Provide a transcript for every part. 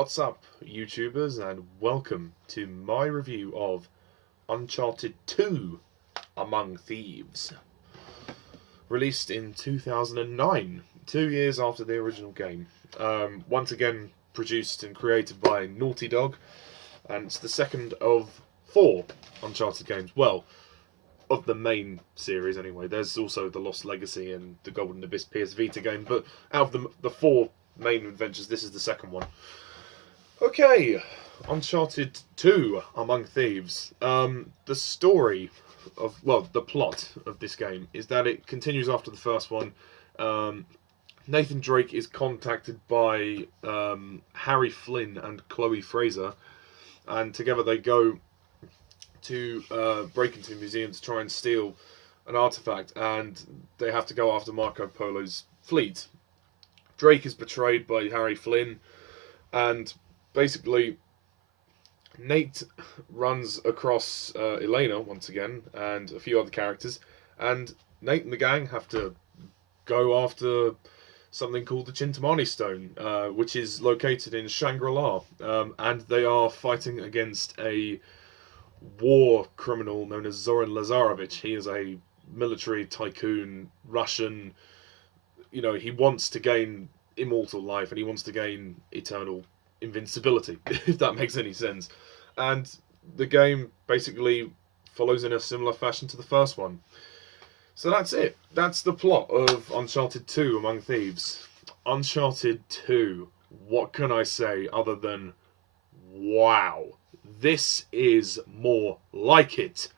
What's up, YouTubers, and welcome to my review of Uncharted 2 Among Thieves. Released in 2009, 2 years after the original game. Once again, produced and created by Naughty Dog, and it's the second of 4 Uncharted games. Well, of the main series anyway. There's also the Lost Legacy and the Golden Abyss PS Vita game, but out of the 4 main adventures, this is the second one. Okay, Uncharted 2 Among Thieves. The story of, well, the plot of this game is that it continues after the first one. Nathan Drake is contacted by Harry Flynn and Chloe Fraser, and together they go to break into a museum to try and steal an artifact, and they have to go after Marco Polo's fleet. Drake is betrayed by Harry Flynn, and basically Nate runs across Elena once again and a few other characters, and Nate and the gang have to go after something called the Chintamani Stone, which is located in Shangri-La, and they are fighting against a war criminal known as Zoran Lazarevich. He is a military tycoon, Russian. You know, he wants to gain immortal life and he wants to gain eternal invincibility, if that makes any sense. And the game basically follows in a similar fashion to the first one. So that's it. That's the plot of Uncharted 2 Among Thieves. Uncharted 2. What can I say other than wow? This is more like it.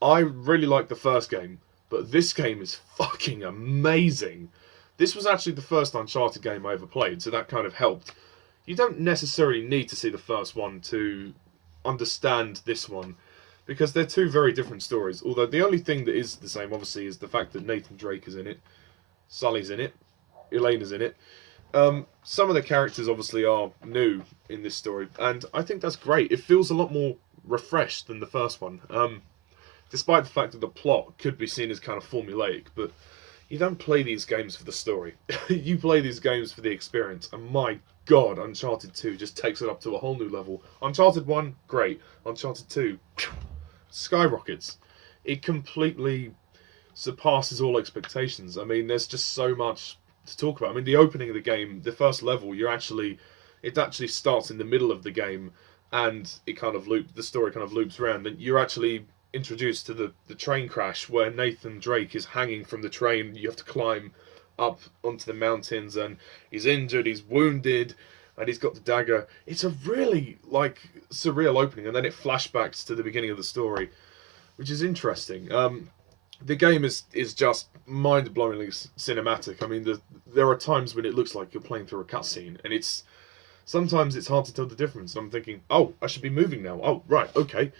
I really like the first game, but this game is fucking amazing. This was actually the first Uncharted game I ever played, so that kind of helped. You don't necessarily need to see the first one to understand this one, because they're two very different stories. Although the only thing that is the same, obviously, is the fact that Nathan Drake is in it, Sully's in it, Elena's in it. Some of the characters obviously are new in this story, and I think that's great. It feels a lot more refreshed than the first one, despite the fact that the plot could be seen as kind of formulaic, but you don't play these games for the story. You play these games for the experience, and my God, Uncharted 2 just takes it up to a whole new level. Uncharted 1, great. Uncharted 2, skyrockets. It completely surpasses all expectations. I mean, there's just so much to talk about. I mean, the opening of the game, the first level, it actually starts in the middle of the game, and the story kind of loops around, and you're actually introduced to the train crash where Nathan Drake is hanging from the train. You have to climb up onto the mountains, and he's injured, he's wounded, and he's got the dagger. It's a really, surreal opening, and then it flashbacks to the beginning of the story, which is interesting. The game is just mind-blowingly cinematic. I mean, there are times when it looks like you're playing through a cutscene, and sometimes it's hard to tell the difference. I'm thinking, oh, I should be moving now. Oh, right, okay.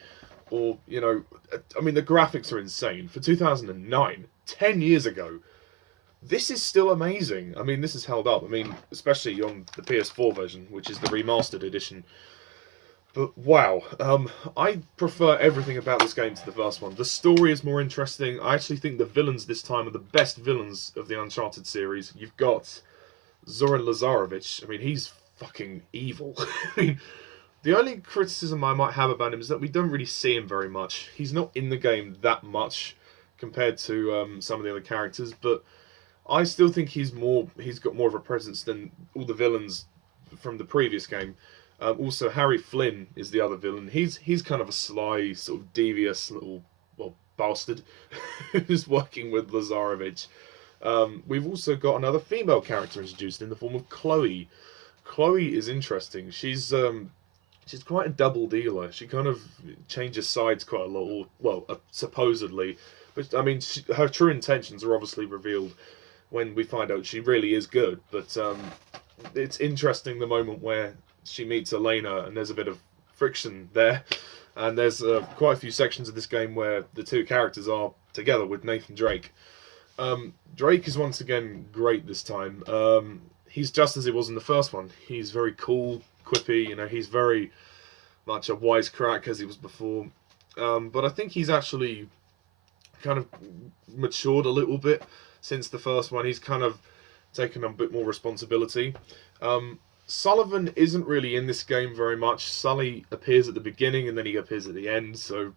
Or, I mean, the graphics are insane. For 2009, 10 years ago, this is still amazing. I mean, this is held up. I mean, especially on the PS4 version, which is the remastered edition. But wow, I prefer everything about this game to the first one. The story is more interesting. I actually think the villains this time are the best villains of the Uncharted series. You've got Zoran Lazarevich. I mean, he's fucking evil. I mean, the only criticism I might have about him is that we don't really see him very much. He's not in the game that much compared to some of the other characters, but I still think he's got more of a presence than all the villains from the previous game. Also, Harry Flynn is the other villain. He's kind of a sly, sort of devious little, bastard who's working with Lazarevich. We've also got another female character introduced in the form of Chloe. Chloe is interesting. She's quite a double dealer. She kind of changes sides quite a lot, supposedly. But, I mean, her true intentions are obviously revealed when we find out she really is good. But it's interesting the moment where she meets Elena, and there's a bit of friction there. And there's quite a few sections of this game where the two characters are together with Nathan Drake. Drake is once again great this time. He's just as he was in the first one. He's very cool, quippy, he's very much a wisecrack as he was before. But I think he's actually kind of matured a little bit since the first one. He's kind of taken a bit more responsibility. Sullivan isn't really in this game very much. Sully appears at the beginning and then he appears at the end, so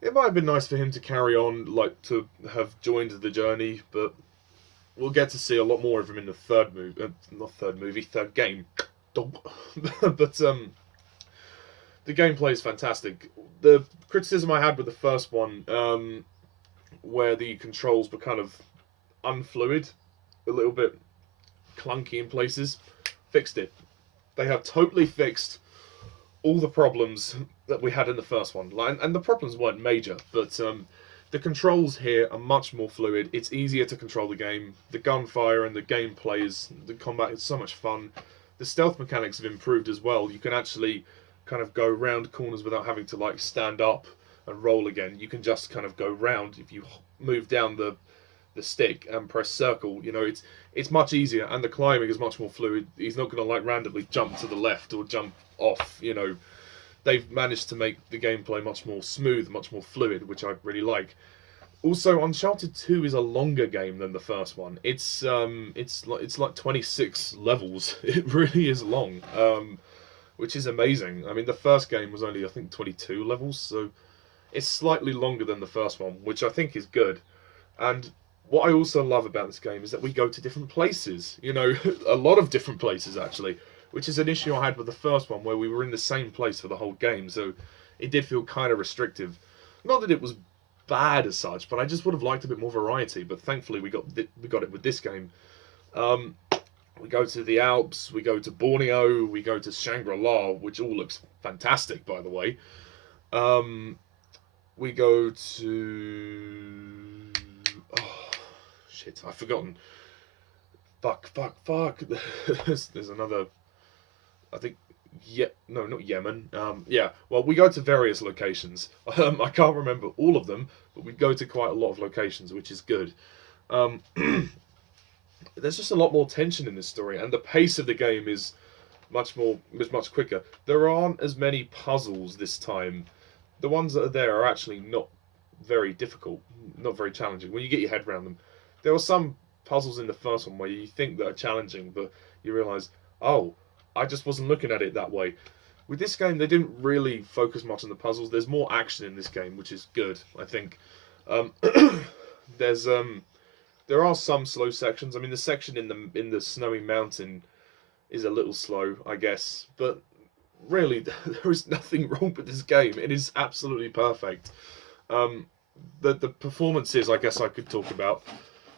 it might have been nice for him to carry on, like to have joined the journey, but we'll get to see a lot more of him in the third third game. But the gameplay is fantastic. The criticism I had with the first one, where the controls were kind of unfluid, a little bit clunky in places, fixed it. They have totally fixed all the problems that we had in the first one. And the problems weren't major, but the controls here are much more fluid. It's easier to control the game. The gunfire and the gameplay the combat is so much fun. The stealth mechanics have improved as well. You can actually kind of go round corners without having to like stand up and roll again. You can just kind of go round if you move down the stick and press circle. You know, it's much easier, and the climbing is much more fluid. He's not going to like randomly jump to the left or jump off. You know, they've managed to make the gameplay much more smooth, much more fluid, which I really like. Also, Uncharted 2 is a longer game than the first one. It's like 26 levels. It really is long, which is amazing. I mean, the first game was only, I think, 22 levels, so it's slightly longer than the first one, which I think is good. And what I also love about this game is that we go to different places. You know, a lot of different places, actually, which is an issue I had with the first one, where we were in the same place for the whole game, so it did feel kind of restrictive. Not that it was bad as such, but I just would have liked a bit more variety. But thankfully, we got it with this game. We go to the Alps, we go to Borneo, we go to Shangri-La, which all looks fantastic, by the way. We go to... Oh, shit, I've forgotten. Fuck. There's another... I think... No, not Yemen. Yeah, well, we go to various locations. I can't remember all of them, but we go to quite a lot of locations, which is good. There's just a lot more tension in this story, and the pace of the game is much quicker. There aren't as many puzzles this time. The ones that are there are actually not very difficult, not very challenging, when you get your head around them. There were some puzzles in the first one where you think that are challenging, but you realise, oh, I just wasn't looking at it that way. With this game, they didn't really focus much on the puzzles. There's more action in this game, which is good, I think. There are some slow sections. I mean, the section in the snowy mountain is a little slow, I guess. But really, there is nothing wrong with this game. It is absolutely perfect. The performances, I guess I could talk about,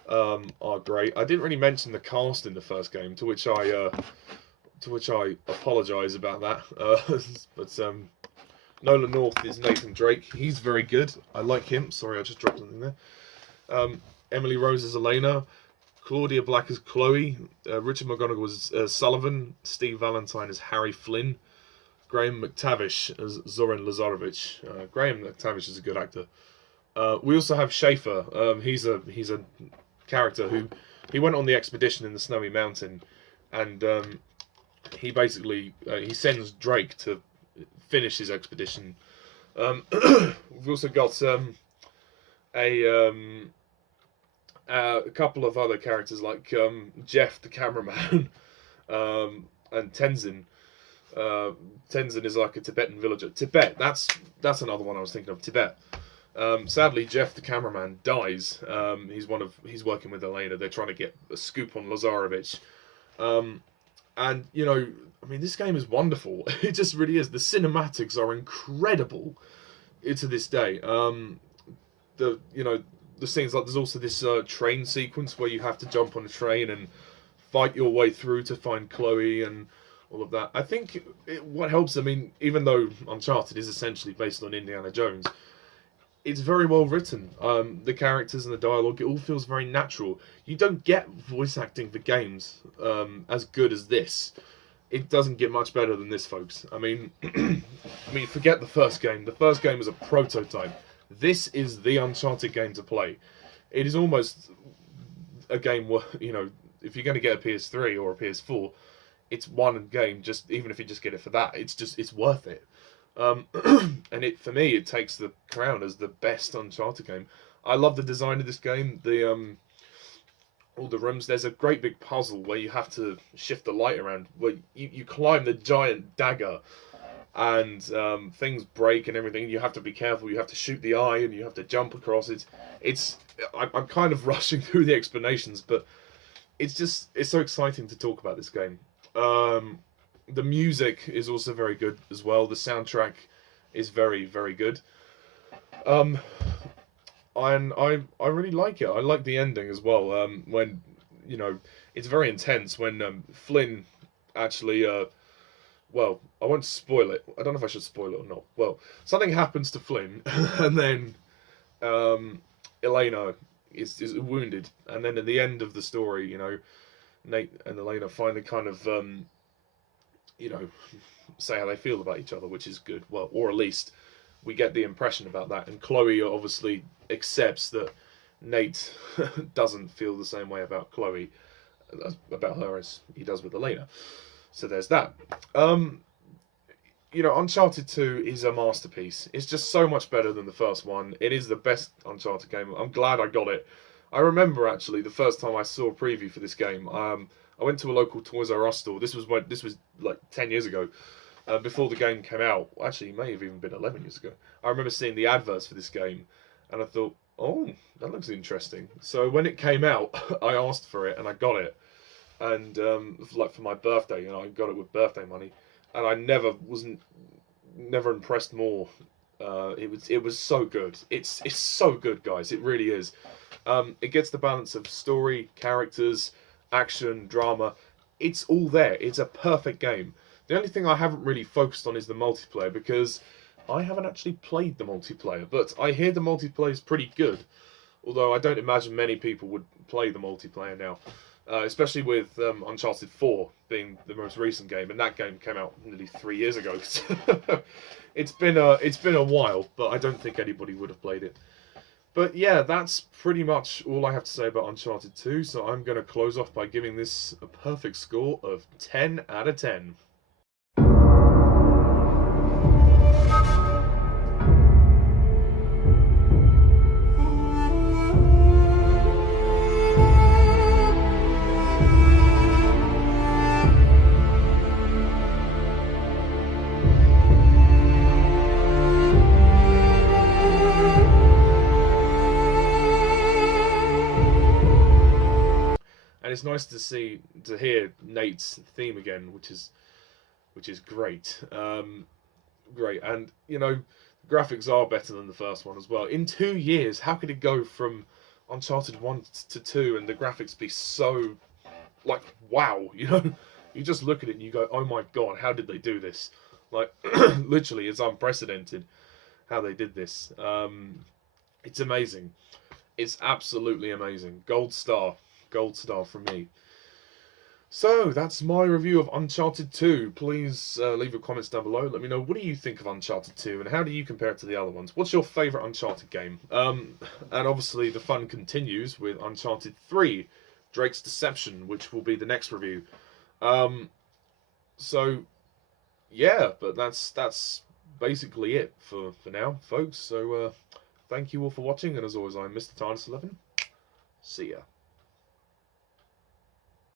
are great. I didn't really mention the cast in the first game, to which I apologise about that. But Nolan North is Nathan Drake. He's very good. I like him. Sorry, I just dropped something there. Emily Rose as Elena. Claudia Black as Chloe. Richard McGonagle as Sullivan. Steve Valentine as Harry Flynn. Graham McTavish as Zoran Lazarovich. Graham McTavish is a good actor. We also have Schaefer. He's a character who he went on the expedition in the snowy mountain, and he basically he sends Drake to finish his expedition. We've also got a couple of other characters like Jeff the cameraman and Tenzin. Tenzin is like a Tibetan villager. Tibet, that's another one I was thinking of. Tibet. Sadly, Jeff the cameraman dies. He's working with Elena. They're trying to get a scoop on Lazarovich. And, you know, I mean, this game is wonderful. It just really is. The cinematics are incredible to this day. The scenes, like, there's also this train sequence where you have to jump on a train and fight your way through to find Chloe and all of that. I think what helps, I mean, even though Uncharted is essentially based on Indiana Jones, it's very well written. The characters and the dialogue, it all feels very natural. You don't get voice acting for games as good as this. It doesn't get much better than this, folks. I mean, forget the first game. The first game was a prototype. This is the Uncharted game to play. It is almost a game where, you know, if you're going to get a PS3 or a PS4, it's one game. Just even if you just get it for that, it's worth it. And for me, it takes the crown as the best Uncharted game. I love the design of this game. all the rooms. There's a great big puzzle where you have to shift the light around, where you climb the giant dagger, and things break and everything. You have to be careful. You have to shoot the eye, and you have to jump across. I'm kind of rushing through the explanations, but it's so exciting to talk about this game. The music is also very good as well. The soundtrack is very, very good. And I really like it. I like the ending as well. When, it's very intense when Flynn actually, well, I won't spoil it. I don't know if I should spoil it or not. Well, something happens to Flynn, and then Elena is wounded, and then at the end of the story, Nate and Elena finally kind of, say how they feel about each other, which is good. Well, or at least we get the impression about that. And Chloe obviously accepts that Nate doesn't feel the same way about Chloe, about her, as he does with Elena. So there's that. Uncharted 2 is a masterpiece. It's just so much better than the first one. It is the best Uncharted game. I'm glad I got it. I remember, actually, the first time I saw a preview for this game, I went to a local Toys R Us store. This was like 10 years ago, before the game came out. Actually, it may have even been 11 years ago. I remember seeing the adverts for this game, and I thought, oh, that looks interesting. So when it came out, I asked for it, and I got it. And for my birthday, I got it with birthday money, and I never impressed more. It was so good. It's so good, guys. It really is. It gets the balance of story, characters, action, drama. It's all there. It's a perfect game. The only thing I haven't really focused on is the multiplayer, because I haven't actually played the multiplayer, but I hear the multiplayer is pretty good, although I don't imagine many people would play the multiplayer now, especially with Uncharted 4 being the most recent game, and that game came out nearly 3 years ago. It's been a while, but I don't think anybody would have played it. But yeah, that's pretty much all I have to say about Uncharted 2, so I'm going to close off by giving this a perfect score of 10 out of 10. And it's nice to hear Nate's theme again, which is great. Great, and graphics are better than the first one as well. In 2 years, how could it go from Uncharted 1 to 2 and the graphics be so, like, wow? You just look at it and you go, oh my god, how did they do this? Like, literally, it's unprecedented how they did this. It's amazing. It's absolutely amazing. Gold star from me. So that's my review of Uncharted 2. Please leave your comments down below. Let me know, what do you think of Uncharted 2 and how do you compare it to the other ones? What's your favourite Uncharted game? And obviously the fun continues with Uncharted 3, Drake's Deception, which will be the next review. So yeah, but that's basically it for now, folks. So thank you all for watching, and as always, I'm Mr. TARDIS11. See ya.